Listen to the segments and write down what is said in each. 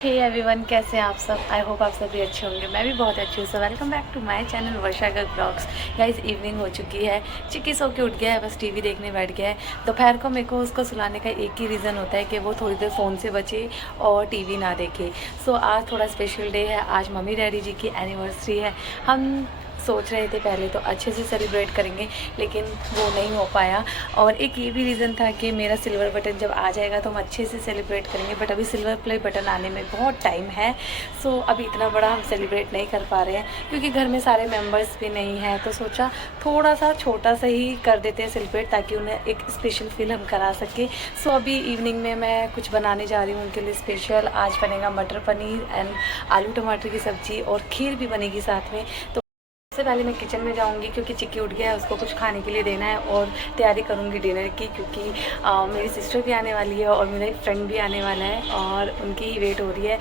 Hey everyone, कैसे हैं आप सब। आई होप आप सभी अच्छे होंगे। मैं भी बहुत अच्छी हूँ। So welcome back to my channel Varsha Garg vlogs. Guys, evening हो चुकी है। चिक्की सो के उठ गया है, बस टीवी देखने बैठ गया है। दोपहर को मेरे को उसको सुलाने का एक ही रीज़न होता है कि वो थोड़ी देर फ़ोन से बचे और टीवी ना देखे। सो आज थोड़ा स्पेशल डे है। आज मम्मी डैडी जी की एनिवर्सरी है। हम सोच रहे थे पहले तो अच्छे से सेलिब्रेट करेंगे, लेकिन वो नहीं हो पाया। और एक ये भी रीज़न था कि मेरा सिल्वर बटन जब आ जाएगा तो हम अच्छे से सेलिब्रेट करेंगे, बट अभी सिल्वर प्ले बटन आने में बहुत टाइम है। सो अभी इतना बड़ा हम सेलिब्रेट नहीं कर पा रहे हैं क्योंकि घर में सारे मेंबर्स भी नहीं हैं। तो सोचा थोड़ा सा छोटा सा ही कर देते हैं सेलिब्रेट, ताकि उन्हें एक स्पेशल फील हम करा सकें। सो अभी इवनिंग में मैं कुछ बनाने जा रही हूँ उनके लिए स्पेशल। आज बनेगा मटर पनीर एंड आलू टमाटर की सब्ज़ी, और खीर भी बनेगी साथ में। तो सबसे पहले मैं किचन में जाऊंगी क्योंकि चिक्की उठ गया है, उसको कुछ खाने के लिए देना है, और तैयारी करूंगी डिनर की, क्योंकि मेरी सिस्टर भी आने वाली है और मेरा एक फ्रेंड भी आने वाला है और उनकी ही वेट हो रही है।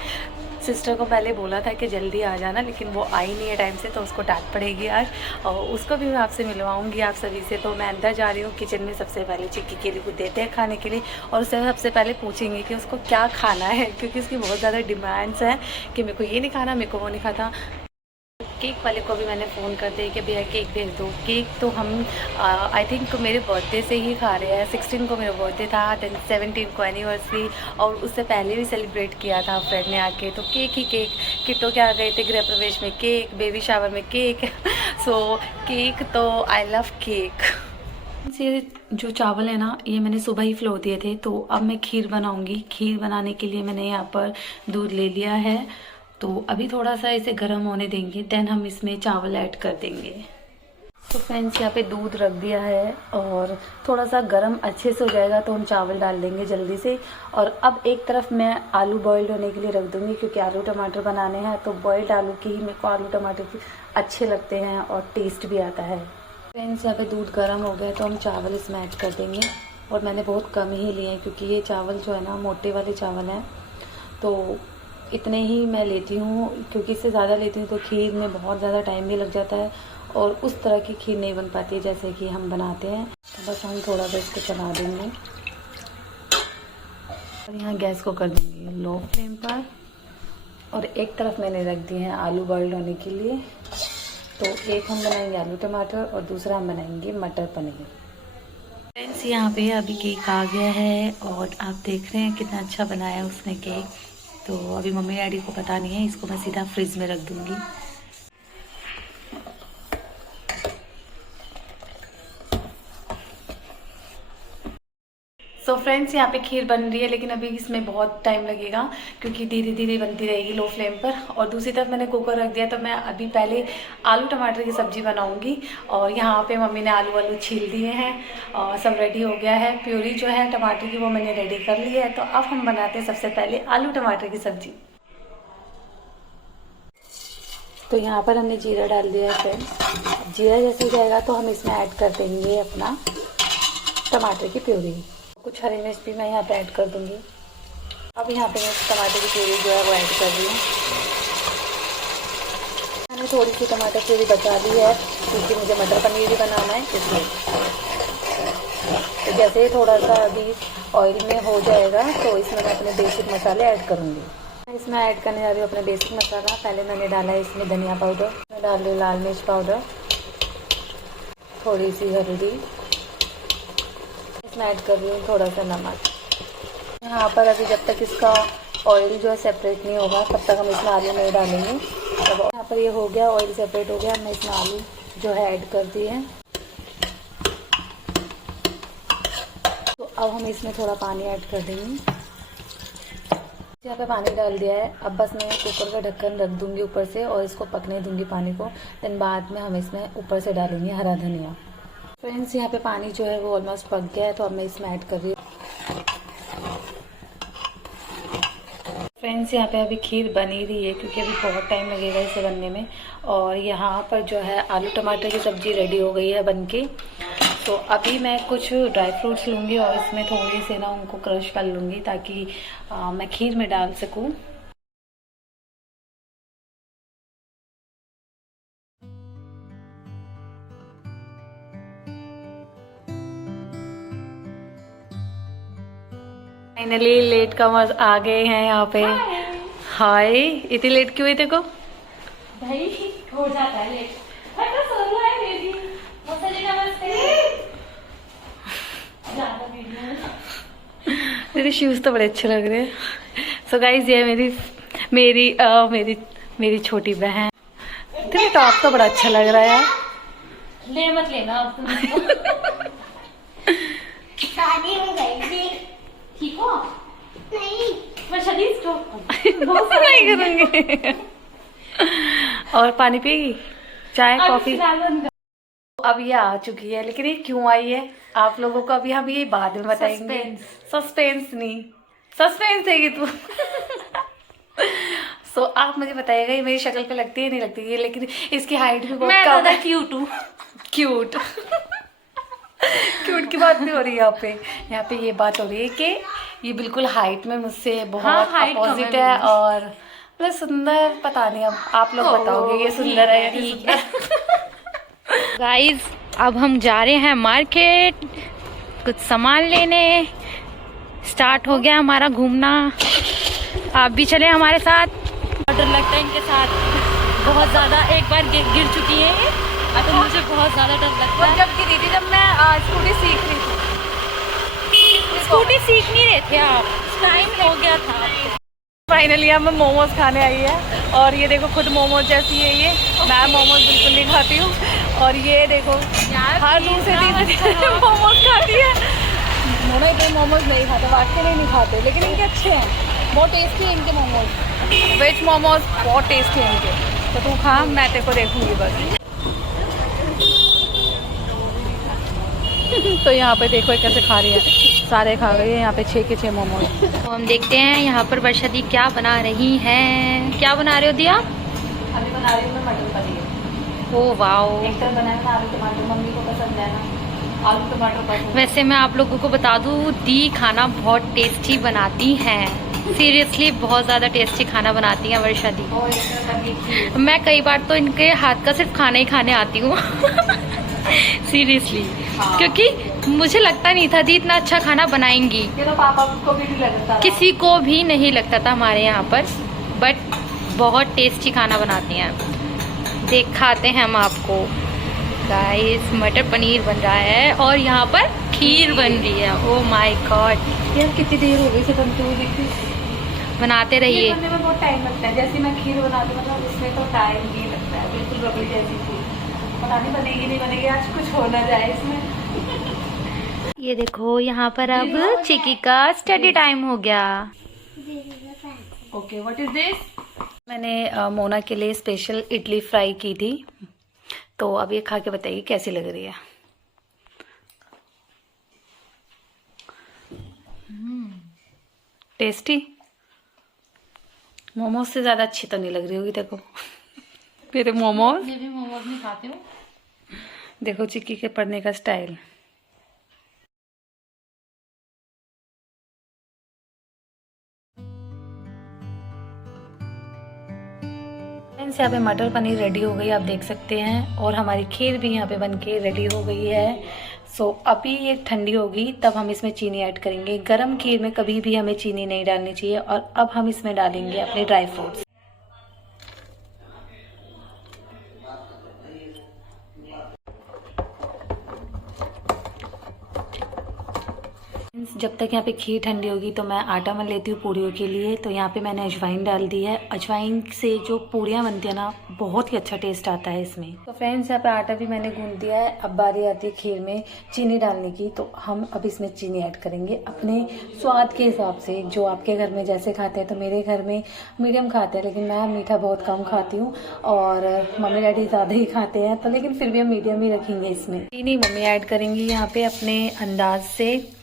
सिस्टर को पहले बोला था कि जल्दी आ जाना, लेकिन वो आई नहीं है टाइम से, तो उसको डांट पड़ेगी आज। और उसको भी मैं आपसे मिलवाऊंगी आप सभी से। तो मैं अंदर जा रही हूँ किचन में। सबसे पहले चिक्की के लिए कुछ देते हैं खाने के लिए, और उससे सबसे पहले पूछेंगे कि उसको क्या खाना है, क्योंकि उसकी बहुत ज़्यादा डिमांड्स हैं कि मेरे को ये नहीं खाना, मेरे को वो नहीं खाता। केक वाले को भी मैंने फ़ोन कर दिया कि भैया केक भेज दो। केक तो हम आई थिंक मेरे बर्थडे से ही खा रहे हैं। 16 को मेरा बर्थडे था, देन 17 को एनिवर्सरी, और उससे पहले भी सेलिब्रेट किया था फ्रेंड ने आके। तो केक ही केक। किट्टो के आ गए थे गृह प्रवेश में केक, बेबी शावर में केक। सो केक तो आई लव केक। ये जो चावल है ना, ये मैंने सुबह ही फ्लो दिए थे। तो अब मैं खीर बनाऊंगी। खीर बनाने के लिए मैंने यहाँ पर दूध ले लिया है। तो अभी थोड़ा सा इसे गर्म होने देंगे, देन हम इसमें चावल ऐड कर देंगे। तो फ्रेंड्स, यहाँ पे दूध रख दिया है और थोड़ा सा गर्म अच्छे से हो जाएगा तो हम चावल डाल देंगे जल्दी से। और अब एक तरफ मैं आलू बॉइल्ड होने के लिए रख दूंगी, क्योंकि आलू टमाटर बनाने हैं। तो बॉइल्ड आलू की ही मेरे को आलू टमाटर अच्छे लगते हैं और टेस्ट भी आता है। फ्रेंड्स, यहाँ पे दूध गर्म हो गया तो हम चावल इसमें ऐड कर देंगे। और मैंने बहुत कम ही लिए हैं क्योंकि ये चावल जो है ना, मोटे वाले चावल हैं। तो इतने ही मैं लेती हूँ, क्योंकि इससे ज़्यादा लेती हूँ तो खीर में बहुत ज़्यादा टाइम भी लग जाता है और उस तरह की खीर नहीं बन पाती है जैसे कि हम बनाते हैं। तो बस हम थोड़ा सा इसको चला देंगे और यहाँ गैस को कर देंगे लो फ्लेम पर। और एक तरफ मैंने रख दिए हैं आलू बॉइल्ड होने के लिए। तो एक हम बनाएंगे आलू टमाटर और दूसरा हम बनाएंगे मटर पनीर। फ्रेंड्स, यहाँ पे अभी केक आ गया है और आप देख रहे हैं कितना अच्छा बनाया है उसने केक। तो अभी मम्मी डैडी को पता नहीं है, इसको मैं सीधा फ्रिज में रख दूंगी। सो फ्रेंड्स, यहाँ पे खीर बन रही है, लेकिन अभी इसमें बहुत टाइम लगेगा क्योंकि धीरे धीरे बनती रहेगी लो फ्लेम पर। और दूसरी तरफ मैंने कुकर रख दिया। तो मैं अभी पहले आलू टमाटर की सब्ज़ी बनाऊंगी। और यहाँ पे मम्मी ने आलू छील दिए हैं और सब रेडी हो गया है। प्यूरी जो है टमाटर की वो मैंने रेडी कर ली है। तो अब हम बनाते हैं सबसे पहले आलू टमाटर की सब्ज़ी। तो यहाँ पर हमने जीरा डाल दिया है फ्रेंड्स। जीरा जैसे हो जाएगा तो हम इसमें ऐड कर देंगे अपना टमाटर की प्यूरी। कुछ हरी मिर्च भी मैं यहाँ पे ऐड कर दूंगी। अब यहाँ पे मैं टमाटर की प्यूरी जो है वो ऐड कर रही हूँ। मैंने थोड़ी सी टमाटर प्यूरी बचा ली है क्योंकि मुझे मटर पनीर भी बनाना है, इसलिए। तो जैसे ही थोड़ा सा अभी ऑयल में हो जाएगा तो इसमें मैं अपने बेसिक मसाले ऐड करूँगी। मैं इसमें ऐड करने जा रही हूँ अपने बेसिक मसाला। पहले मैंने डाला है इसमें धनिया पाउडर, मैं डाल रही हूँ लाल मिर्च पाउडर, थोड़ी सी हल्दी, इसमें ऐड कर रही हूँ थोड़ा सा नमक। यहाँ पर अभी जब तक इसका ऑयल जो है सेपरेट नहीं होगा तब तक हम इसमें आलू नहीं डालेंगे। जब यहाँ पर ये हो गया, ऑयल सेपरेट हो गया, मैं इसमें आलू जो है ऐड कर दिए हैं। तो अब हम इसमें थोड़ा पानी ऐड कर देंगे। यहाँ पे पानी डाल दिया है। अब बस मैं कुकर का ढक्कन रख दूंगी ऊपर से और इसको पकने दूंगी पानी को। देन बाद में हम इसमें ऊपर से डालेंगे हरा धनिया। फ्रेंड्स, यहाँ पे पानी जो है वो ऑलमोस्ट पक गया है। तो अब मैं इसमें ऐड कर रही हूँ। फ्रेंड्स, यहाँ पे अभी खीर बनी रही है क्योंकि अभी बहुत टाइम लगेगा इसे बनने में। और यहाँ पर जो है आलू टमाटर की सब्ज़ी रेडी हो गई है बनके। तो अभी मैं कुछ ड्राई फ्रूट्स लूँगी और इसमें थोड़ी से ना उनको क्रश कर लूँगी ताकि मैं खीर में डाल सकूँ। फाइनली लेट कमर्स आ गए हैं यहाँ पे। हाय इतनी लेट क्यों हुई तेरे को? भाई हो जाता है लेट। तो सोलो है बेबी। मौसा जी नमस्ते। ज्यादा वीडियो। मेरे शूज तो बड़े अच्छे लग रहे हैं। सो गाइज ये मेरी मेरी मेरी मेरी छोटी बहन। तेरा टॉप तो बड़ा अच्छा लग रहा है यार। ले मत लेना अब तुम इसको। शादी में गई थी। ठीक हो? नहीं मैं शरीर को नहीं करूंगी। और पानी पिएगी? चाय कॉफी? अब ये आ चुकी है, लेकिन ये क्यों आई है आप लोगों को अभी हम ये बाद में बताएंगे। सस्पेंस नहीं, सस्पेंस देगी तू। सो आप मुझे बताइएगा ये मेरी शक्ल पे लगती है नहीं लगती है, लेकिन इसकी हाइट भी बहुत कम है। क्यूट हूँ। क्यूट क्यूट की बात नहीं हो रही यहाँ पे ये बात हो रही है कि ये बिल्कुल हाइट में मुझसे बहुत अपोजिट है और मतलब सुंदर। पता नहीं, अब आप लोग बताओगे ये सुंदर है या नहीं सुंदर। गाइज अब हम जा रहे हैं मार्केट कुछ सामान लेने। स्टार्ट हो गया हमारा घूमना, आप भी चले हमारे साथ। डर लगता है इनके साथ बहुत ज्यादा, एक बार गिर चुकी है तो मुझे बहुत ज्यादा डर लगता है। जब गिरी थी, जब मैं स्कूटी सीख रही थी। स्कूटी सीख नहीं रहे थे आप, टाइम हो गया था। फाइनली हम मोमोज खाने आई है और ये देखो खुद मोमोज जैसी है ये। मैं मोमोज बिल्कुल नहीं खाती हूँ और ये देखो हर दूसरे दिन मोमोज खाती है। मोना इतने मोमोज नहीं खाते, वाकई नहीं खाते, लेकिन इनके अच्छे हैं, बहुत टेस्टी है इनके मोमोज। वेज मोमोज बहुत टेस्टी है इनके। तो तू खा, मैं तेरे को देखूंगी बस। तो यहाँ पे देखो कैसे खा रही है, सारे खा गई है यहाँ पे 6 के 6 मोमोज। तो हम देखते हैं यहाँ पर वर्षा दी क्या बना रही हैं। क्या बना रहे हो दिया? अभी बना रही हूँ मैं मटर पनीर। Oh wow. एक तरफ बनाया था आलू टमाटर, मम्मी को पसंद है ना आलू टमाटर पसंद। वैसे मैं आप लोगों को बता दूं दी खाना बहुत टेस्टी बनाती हैं। सीरियसली बहुत ज़्यादा टेस्टी खाना बनाती हैं वर्षा दी। और एक तरफ पनीर की। मैं कई बार तो इनके हाथ का सिर्फ खाना ही खाने आती हूँ। सीरियसली हाँ। क्योंकि मुझे लगता नहीं था दी इतना अच्छा खाना बनाएंगी। ये तो पापा को भी नहीं लगता, किसी को भी नहीं लगता था हमारे यहाँ पर, बट बहुत टेस्टी खाना बनाती हैं। दिखाते हैं हम आपको। गाइस मटर पनीर बन रहा है और यहाँ पर खीर बन रही है। ओ माय गॉड, यार कितनी देर हो गई से बनते हुए देखती। बनाते रहिए। बनने में बहुत टाइम लगता है, जैसे मैं खीर बनाती हूँ मतलब उसमें तो टाइम ही लगता है, बिल्कुल रबड़ी जैसी खीर। पता नहीं बनेगी नहीं बनेगी, आज कुछ हो ना जाए इसमें। ये देखो यहाँ पर अब चिकी का स्टडी टाइम हो गया। Okay what is this? मैंने मोना के लिए स्पेशल इडली फ्राई की थी, तो अब ये खा के बताइए कैसी लग रही है। टेस्टी। मोमोज से ज्यादा अच्छी तो नहीं लग रही होगी देखो। मेरे मोमोज। मैं भी मोमोज नहीं खाती हूँ। देखो चिक्की के पढ़ने का स्टाइल। फ्रेंड्स यहाँ पे मटर पनीर रेडी हो गई, आप देख सकते हैं, और हमारी खीर भी यहाँ पे बनके रेडी हो गई है। सो अभी ये ठंडी होगी तब हम इसमें चीनी ऐड करेंगे। गरम खीर में कभी भी हमें चीनी नहीं डालनी चाहिए। और अब हम इसमें डालेंगे अपने ड्राई फ्रूट्स। जब तक यहाँ पे खीर ठंडी होगी तो मैं आटा मल लेती हूँ पूड़ियों के लिए। तो यहाँ पे मैंने अजवाइन डाल दी है। अजवाइन से जो पूड़ियाँ बनती है ना, बहुत ही अच्छा टेस्ट आता है इसमें। तो फ्रेंड्स यहाँ पे आटा भी मैंने गूंद दिया है। अब बारी आती है खीर में चीनी डालने की। तो हम अब इसमें चीनी ऐड करेंगे अपने स्वाद के हिसाब से, जो आपके घर में जैसे खाते हैं। तो मेरे घर में मीडियम खाते हैं, लेकिन मैं मीठा बहुत कम खाती हूँ और मम्मी डैडी ज़्यादा ही खाते हैं, तो लेकिन फिर भी हम मीडियम ही रखेंगे इसमें। चीनी मम्मी ऐड करेंगी यहाँ पे अपने अंदाज से,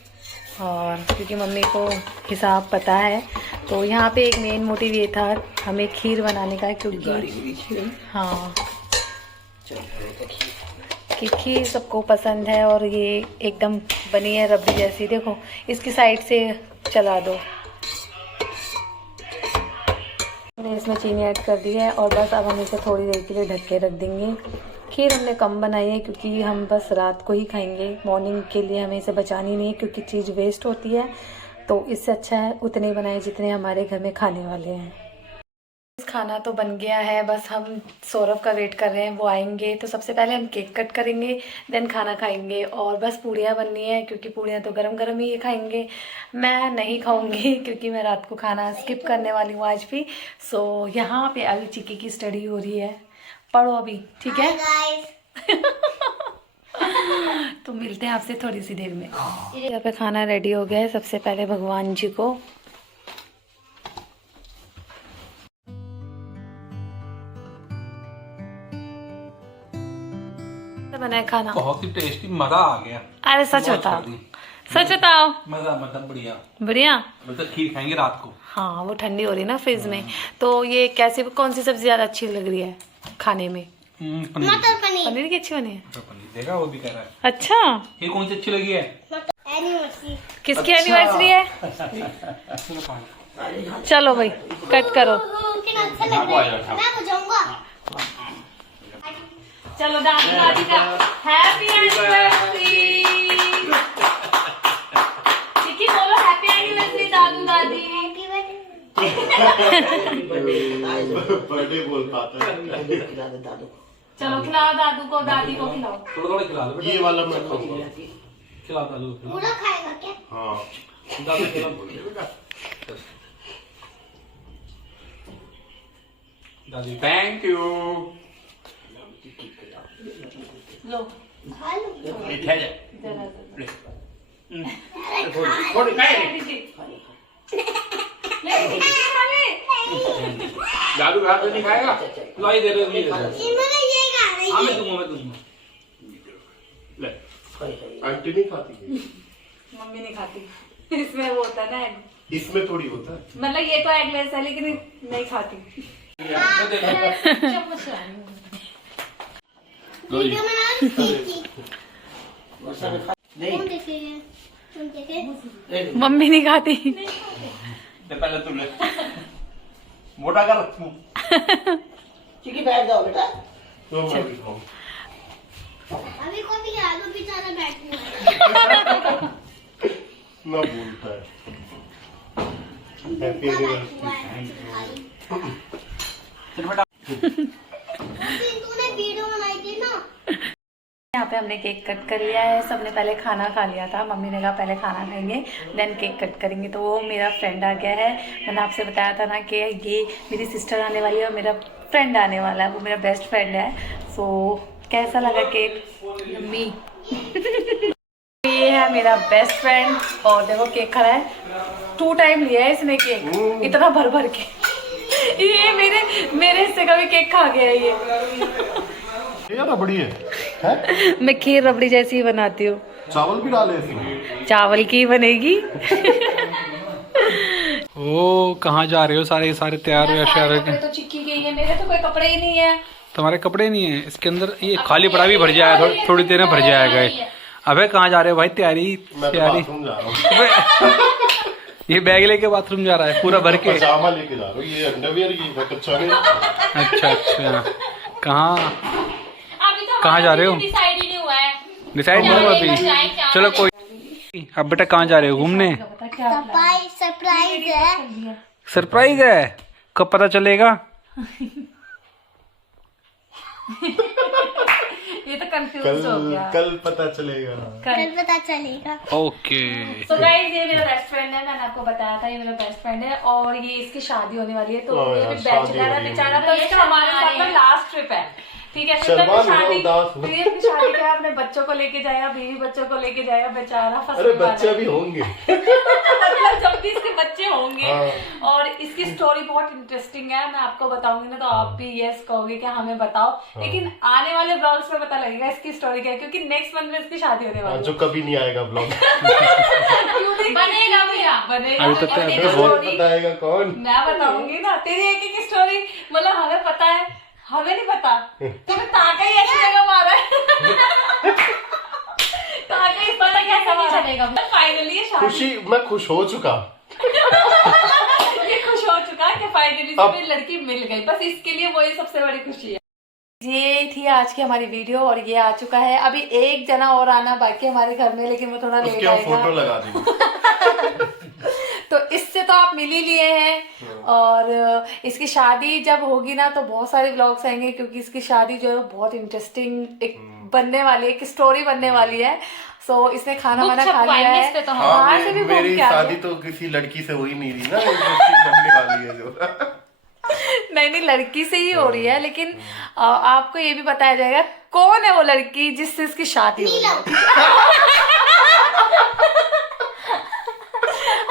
और क्योंकि मम्मी को हिसाब पता है। तो यहाँ पे एक मेन मोटिव ये था हमें खीर बनाने का, क्योंकि हाँ कि खीर सबको पसंद है और ये एकदम बनी है रबड़ी जैसी। देखो इसकी साइड से चला दो। मैंने इसमें चीनी ऐड कर दी है और बस अब हम इसे थोड़ी देर के लिए ढक के रख देंगे। खीर हमने कम बनाई है क्योंकि हम बस रात को ही खाएंगे, मॉर्निंग के लिए हमें इसे बचानी नहीं है क्योंकि चीज़ वेस्ट होती है। तो इससे अच्छा है उतने ही बनाए जितने हमारे घर में खाने वाले हैं। खाना तो बन गया है, बस हम सौरभ का वेट कर रहे हैं, वो आएंगे तो सबसे पहले हम केक कट करेंगे, देन खाना खाएंगे और बस पूड़ियाँ बननी है क्योंकि पूड़ियाँ तो गरम गरम ही ये खाएंगे। मैं नहीं खाऊंगी क्योंकि मैं रात को खाना स्किप करने वाली हूँ आज भी। सो यहाँ पे अभी चिक्की की स्टडी हो रही है, पढ़ो अभी, ठीक है। तो मिलते हैं आपसे थोड़ी सी देर में। यहाँ पे खाना रेडी हो गया है। सबसे पहले भगवान जी को बना है खाना, बहुत ही टेस्टी, मजा आ गया। अरे सच बताओ, सच बताओ। मजा मतलब बढ़िया बढ़िया। मतलब खीर खाएंगे रात को। हाँ वो ठंडी हो रही है ना फ्रिज में। तो ये कैसी, कौन सी सब्जी ज्यादा अच्छी लग रही है खाने में? पनीर। मटर पनीर। पनीर की अच्छी बनी है। मटर पनीर देखा, वो भी कह रहा है। अच्छा, ये कौन सी अच्छी लगी है? एनिवर्सरी। किसकी एनिवर्सरी है? चलो भाई कट करो। कितना अच्छा लग रहा है, मैं बजाऊंगा। चलो दादी दादी का हैप्पी एनिवर्सरी। चिक्की बोलो हैप्पी एनिवर्सरी दादू दादी। बर्थडे बोल पाता है। चलो खिलाओ दादू को, दादी को खिलाओ। थोड़ा थोड़ा खिला लो बेटा। ये वाला मैं खाऊंगा। खिला दादू को। पूरा खाएगा क्या? हाँ। दादू खिला दादी। Thank you. लो खा लो। जरा जरा। थोड़ी खाए। दादू खा तो नहीं खाएगा। लाई दे रहे हो, ये दे रहे हो। इन्होंने ये खा रही हाँ है। मैं दूंगा, मैं दूंगा। ले। आंटी नहीं खाती है। मम्मी नहीं खाती। इसमें वो होता है ना egg। इसमें थोड़ी होता है। मतलब ये तो एगलेस है लेकिन नहीं खाती। वीडियो बना रही थी। तुम देखे? तुम देखे? मम्मी नहीं खाती। पहले तुम ले। मोटा कर रखूं। चिकी बैठ जाओ बेटा। तो मैं भी खाऊं। अभी को भी आलू बेचारा बैठे हुए हैं। ना बोलता है। Happy anniversary. तूने वीडियो बनाई थी ना। यहाँ पे हमने केक कट कर लिया है। सबने पहले खाना खा लिया था। मम्मी ने कहा पहले खाना खाएंगे देन केक कट करेंगे। तो वो मेरा फ्रेंड आ गया है। मैंने आपसे बताया था ना कि ये मेरी सिस्टर आने वाली है और मेरा फ्रेंड आने वाला है, वो मेरा बेस्ट फ्रेंड है। सो कैसा लगा केक? यम्मी। ये है मेरा बेस्ट फ्रेंड और देखो केक खा रहा है। 2 टाइम लिया है इसने केक, इतना भर भर के। ये मेरे हिस्से का भी केक खा गया है ये। ये रबड़ी है, है? मैं खीर रबड़ी जैसी ही बनाती हूँ। चावल भी डाले इसमें। चावल की बनेगी। ओ कहाँ जा रहे हो? सारे सारे तैयार हो शहर के। तो चिक्की गई है, मेरे तो कोई कपड़े ही नहीं है। तुम्हारे कपड़े नहीं है इसके अंदर? ये खाली पड़ा भी भर जाएगा, थोड़ी देर में भर जाएगा ये। अबे कहाँ जा रहे हो भाई? तैयारी मैं तो तैयारी। बाथरूम जा रहा हूँ। ये बैग लेके बाथरूम जा रहा है पूरा भर के। पजामा लेके जा रहा हूँ। ये अंडरवियर की बहुत अच्छा है। अच्छा अच्छा, कहाँ अभी तो कहाँ जा रहे हो? डिसाइड ही नहीं हुआ है। डिसाइड नहीं हुआ अभी? चलो कोई। अब बेटा कहाँ जा रहे हो घूमने? सरप्राइज है। सरप्राइज है, कब पता चलेगा? ये तो कंफ्यूज हो गया। कल पता चलेगा। कल पता चलेगा। ओके। तो गाइस ये मेरा बेस्ट फ्रेंड है, मैंने आपको बताया था ये मेरा बेस्ट फ्रेंड है और ये इसकी शादी होने वाली है। तो हाँ ये यार, भी शादी बैचलर है हो रही है। बेचारा। तो इसका हमारे साथ में लास्ट ट्रिप है, ठीक है। फिर शर्मा अपनी नहीं, शादी, उदास हो। फिर ये अपनी शादी के अपने बच्चों को लेके जाएगा, बीवी बच्चों को लेके जाएगा बेचारा। अरे बच्चे भी होंगे। मतलब जब भी इसके बच्चे होंगे। हाँ। और इसकी स्टोरी बहुत इंटरेस्टिंग है, मैं आपको बताऊंगी ना तो आप भी यस कहोगे कि हमें बताओ। लेकिन आने वाले ब्लॉग्स में पता लगेगा इसकी स्टोरी क्या है, क्योंकि नेक्स्ट मंथ में इसकी शादी होने वाली है। जो कभी नहीं आएगा ब्लॉग। बनेगा भैया, बनेगा। अभी तो और एक बहुत story बताएगा कौन? मैं बताऊंगी ना, तेरी एक एक स्टोरी। मतलब हमें पता है, हमें नहीं पता। तुम्हें ताका ही ऐसी जगह मारा है। ताका ही पता कैसा मारा चलेगा। फाइनली ये शादी, खुशी, मैं खुश हो चुका। ये खुश हो चुका कि फाइनली से मेरी लड़की मिल गई। बस इसके लिए वही सबसे बड़ी खुशी है। ये थी आज की हमारी वीडियो और ये आ चुका है। अभी एक जना और आना बाकी हमारे घर में, लेकिन वो थोड़ा लेट उसकी हम फोटो आएगा। लगा देंगे। तो इससे तो आप मिल ही लिए हैं, और इसकी शादी जब होगी ना तो बहुत सारे व्लॉग्स आएंगे, क्योंकि इसकी शादी जो है वो बहुत इंटरेस्टिंग एक बनने वाली है, एक स्टोरी बनने वाली है। सो इसने खाना वाना खा लिया है, इस पे तो हम। बाहर से भी घूम मेरी के आ शादी गए। तो किसी लड़की से हो ही नहीं रही ना, इंटरेस्टिंग बनने वाली है जो। नहीं लड़की से ही हो रही है, लेकिन आपको ये भी बताया जाएगा कौन है वो लड़की जिससे इसकी शादी हो रही है।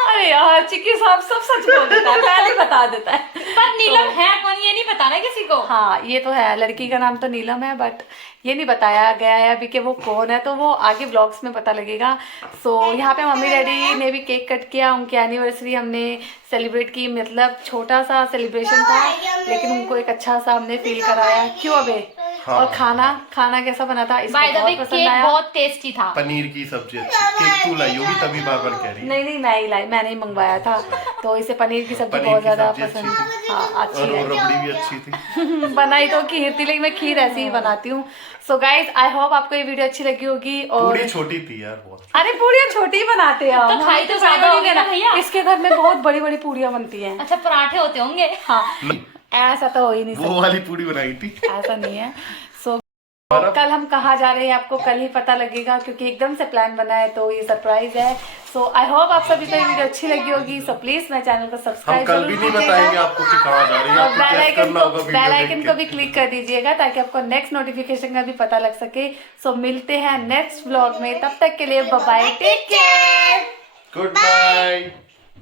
अरे यार चिक्की साहब सब सच बोल देता है, पहले बता देता है। पर नीलम है कौन ये नहीं बताना किसी को। हाँ ये तो है, लड़की का नाम तो नीलम है, बट ये नहीं बताया गया है अभी कि वो कौन है, तो वो आगे व्लॉग्स में पता लगेगा। सो यहाँ पे मम्मी डैडी ने भी केक कट किया, उनकी एनिवर्सरी हमने सेलिब्रेट की, मतलब छोटा सा सेलिब्रेशन था, लेकिन उनको एक अच्छा सा हमने फील कराया। क्यों अबे? हाँ। और खाना कैसा बना था? इसको बाय द वे बहुत पसंद केक आया। बहुत टेस्टी था। पनीर की सब्जी अच्छी, केक तू लाई होगी तभी बार बार कह रही है। नहीं मैं ही लाई, मैंने ही मंगवाया था, तो इसे पनीर की सब्जी पनीर बहुत की ज्यादा सब्जी अच्छी पसंद। थी। हाँ अच्छी और है। रबड़ी भी अच्छी थी। बनाई तो खीर थी, लेकिन मैं खीर ऐसी ही बनाती हूँ। सो गाइज आई होप आपको ये वीडियो अच्छी लगी होगी। और पूरी छोटी थी यार बहुत। अरे पूड़ियाँ छोटी ही बनाते हैं हम। तो खाई तो बड़ी ज्यादा बड़ी होगी ना भैया। इसके घर में बहुत बड़ी बड़ी पूड़ियाँ बनती हैं। अच्छा पराठे होते होंगे। हाँ ऐसा तो हो ही नहीं वो सकता, वाली पूरी बनाई थी। ऐसा नहीं है। सो कल हम कहाँ जा रहे हैं आपको कल ही पता लगेगा, क्योंकि एकदम से प्लान बना है, तो ये सरप्राइज है। सो आई होप आप सभी को ये वीडियो अच्छी लगी होगी। सो प्लीज मेरे चैनल को हम सब्सक्राइब कल भी नहीं बताएंगे आपको कि कहाँ जा रही है, और आपको बेल guess आइकन करना होगा वीडियो बेल आइकन देख को के। भी क्लिक कर दीजिएगा, ताकि आपको नेक्स्ट नोटिफिकेशन का भी पता लग सके। सो मिलते हैं नेक्स्ट व्लॉग में, तब तक के लिए bye bye, take care. Good bye.